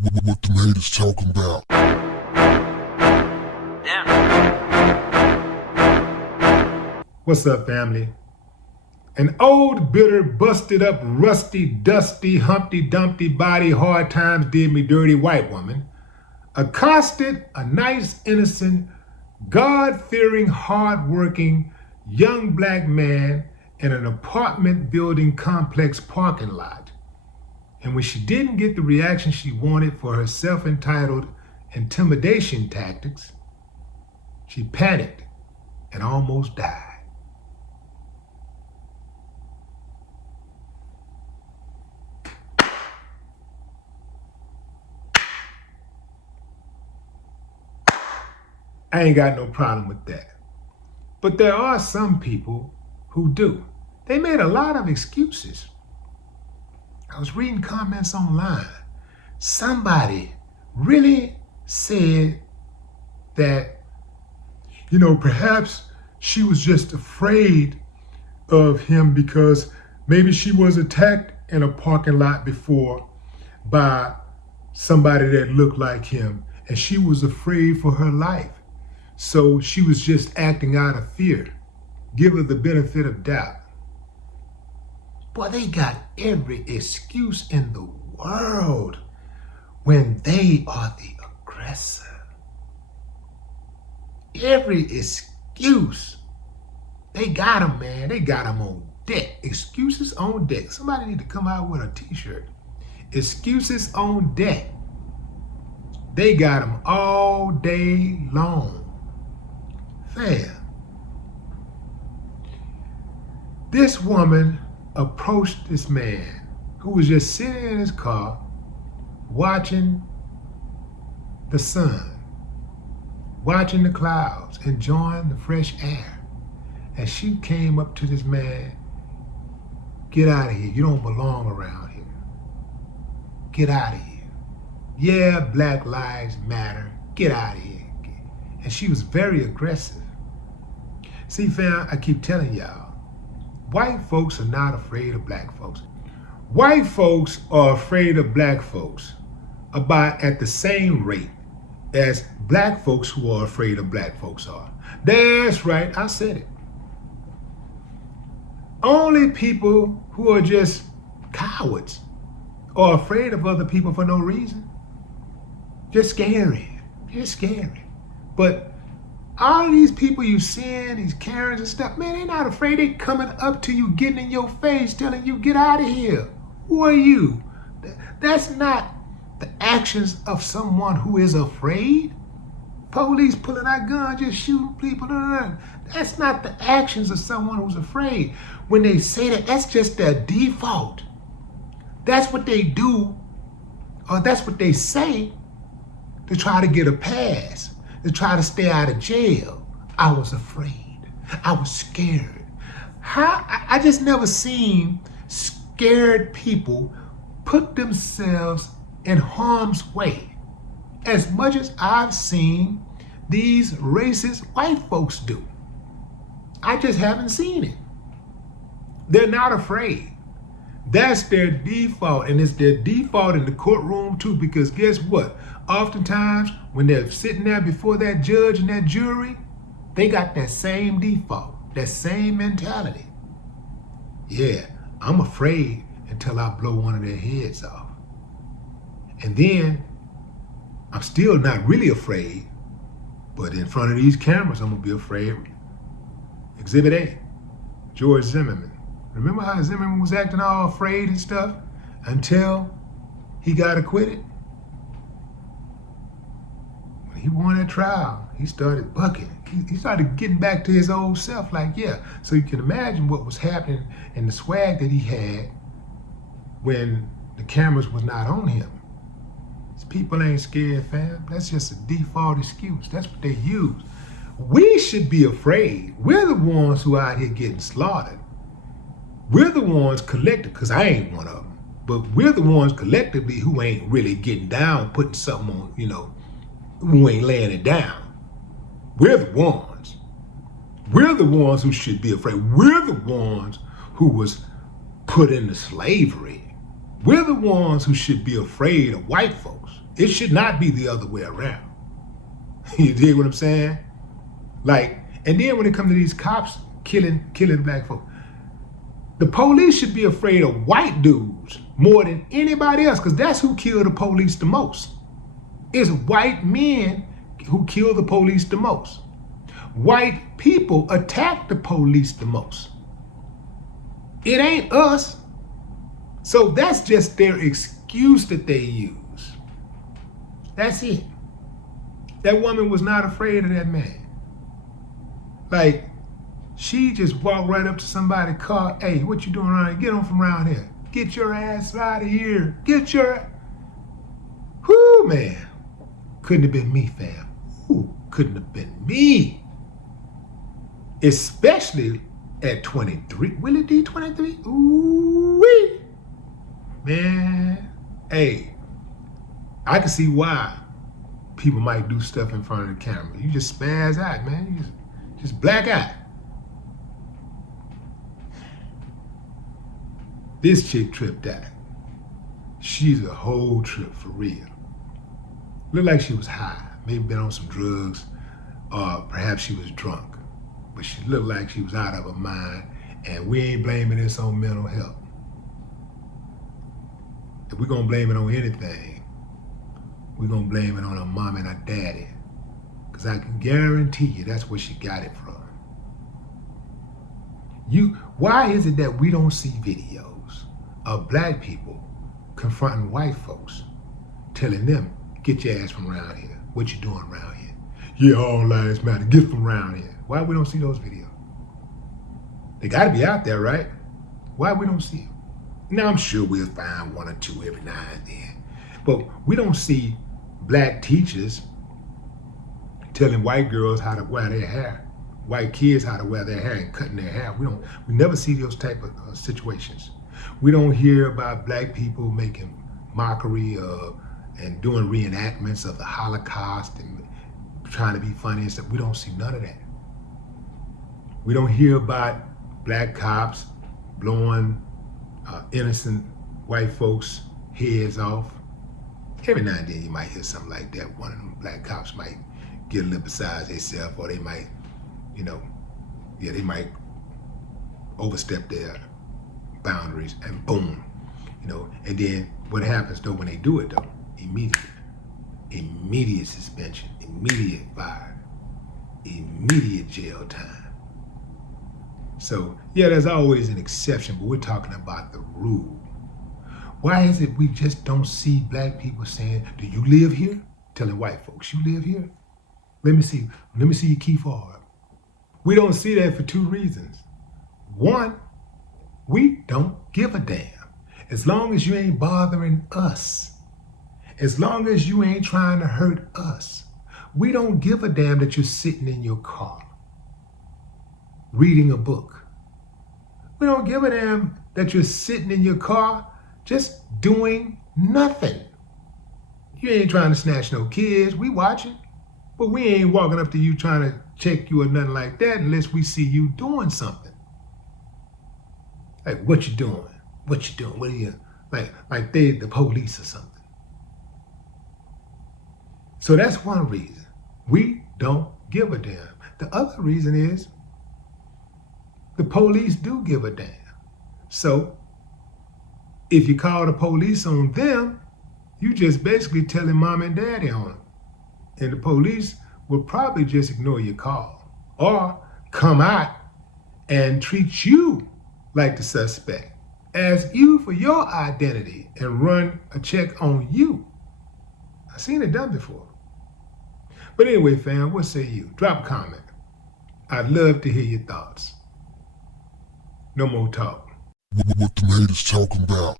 What them haters talking about? What's up, family? An old, bitter, busted up, rusty, dusty, Humpty Dumpty body, hard times did me dirty white woman accosted a nice, innocent, God-fearing, hard-working, young black man in an apartment building complex parking lot. And when she didn't get the reaction she wanted for her self-entitled intimidation tactics, she panicked and almost died. I ain't got no problem with that. But there are some people who do. They made a lot of excuses. I was reading comments online. Somebody really said that, perhaps she was just afraid of him because maybe she was attacked in a parking lot before by somebody that looked like him, and she was afraid for her life. So she was just acting out of fear. Give her the benefit of doubt. Boy, they got every excuse in the world when they are the aggressor. Every excuse. They got them, man. They got them on deck. Excuses on deck. Somebody need to come out with a t-shirt. Excuses on deck. They got them all day long. Fam. This woman approached this man who was just sitting in his car watching the sun, watching the clouds, enjoying the fresh air. And she came up to this man, "Get out of here. You don't belong around here. Get out of here. Yeah, Black Lives Matter. Get out of here." And she was very aggressive. See, fam, I keep telling y'all, white folks are not afraid of black folks. White folks are afraid of black folks about at the same rate as black folks who are afraid of black folks are. That's right, I said it. Only people who are just cowards are afraid of other people for no reason. Just scary, just scary. But all of these people you seeing, these Karens and stuff, man, they not afraid. They coming up to you, getting in your face, telling you, "Get out of here. Who are you?" That's not the actions of someone who is afraid. Police pulling out guns, just shooting people. That's not the actions of someone who's afraid. When they say that, that's just their default. That's what they do, or that's what they say to try to get a pass, to try to stay out of jail. I was afraid. I was scared. I just never seen scared people put themselves in harm's way as much as I've seen these racist white folks do. I just haven't seen it. They're not afraid. That's their default, and it's their default in the courtroom too, because guess what? Oftentimes, when they're sitting there before that judge and that jury, they got that same default, that same mentality. Yeah, I'm afraid until I blow one of their heads off. And then, I'm still not really afraid, but in front of these cameras, I'm gonna be afraid. Exhibit A, George Zimmerman. Remember how Zimmerman was acting all afraid and stuff until he got acquitted? When he won that trial, he started bucking. He started getting back to his old self, like, yeah. So you can imagine what was happening and the swag that he had when the cameras was not on him. These people ain't scared, fam. That's just a default excuse. That's what they use. We should be afraid. We're the ones who out here getting slaughtered. We're the ones collectively, because I ain't one of them, but we're the ones collectively who ain't really getting down, putting something on, who ain't laying it down. We're the ones. We're the ones who should be afraid. We're the ones who was put into slavery. We're the ones who should be afraid of white folks. It should not be the other way around. You dig what I'm saying? Like, and then when it comes to these cops killing black folk, the police should be afraid of white dudes more than anybody else, because that's who kill the police the most. It's white men who kill the police the most. White people attack the police the most. It ain't us. So that's just their excuse that they use. That's it. That woman was not afraid of that man. Like, she just walked right up to somebody's car. Hey, what you doing around here? Get on from around here. Get your ass out of here. Get your... Whoo, man. Couldn't have been me, fam. Ooh, couldn't have been me. Especially at 23. Willie D 23? Ooh-wee. Man. Hey, I can see why people might do stuff in front of the camera. You just spaz out, man. You just black out. This chick tripped out. She's a whole trip for real. Looked like she was high, maybe been on some drugs, or perhaps she was drunk. But she looked like she was out of her mind, and we ain't blaming this on mental health. If we're gonna blame it on anything, we're gonna blame it on her mom and her daddy. Because I can guarantee you that's where she got it from. Why is it that we don't see videos of black people confronting white folks, telling them, get your ass from around here. What you doing around here? Yeah, all lives matter. Get from around here. Why we don't see those videos? They gotta be out there, right? Why we don't see them? Now, I'm sure we'll find one or two every now and then. But we don't see black teachers telling white girls how to wear their hair, white kids how to wear their hair and cutting their hair. We never see those type of situations. We don't hear about black people making mockery of and doing reenactments of the Holocaust and trying to be funny and stuff. We don't see none of that. We don't hear about black cops blowing innocent white folks' heads off. Every now and then you might hear something like that. One of them black cops might get a little besides themselves, or they might, they might overstep their boundaries and boom, and then what happens though when they do it though? Immediate suspension, immediate fire, immediate jail time. So yeah, there's always an exception, but we're talking about the rule. Why is it we just don't see black people saying, do you live here? Telling white folks, you live here? Let me see your key fob. We don't see that for two reasons. One, we don't give a damn. As long as you ain't bothering us, as long as you ain't trying to hurt us, we don't give a damn that you're sitting in your car, reading a book. We don't give a damn that you're sitting in your car just doing nothing. You ain't trying to snatch no kids, we watching. But we ain't walking up to you trying to check you or nothing like that unless we see you doing something. Like, what you doing? What you doing? What are you, like they the police or something. So that's one reason. We don't give a damn. The other reason is the police do give a damn. So if you call the police on them, you just basically telling mom and daddy on them. And the police will probably just ignore your call or come out and treat you like the suspect, ask you for your identity and run a check on you. I've seen it done before. But anyway, fam, what say you? Drop a comment. I'd love to hear your thoughts. No more talk. What the haters talking about?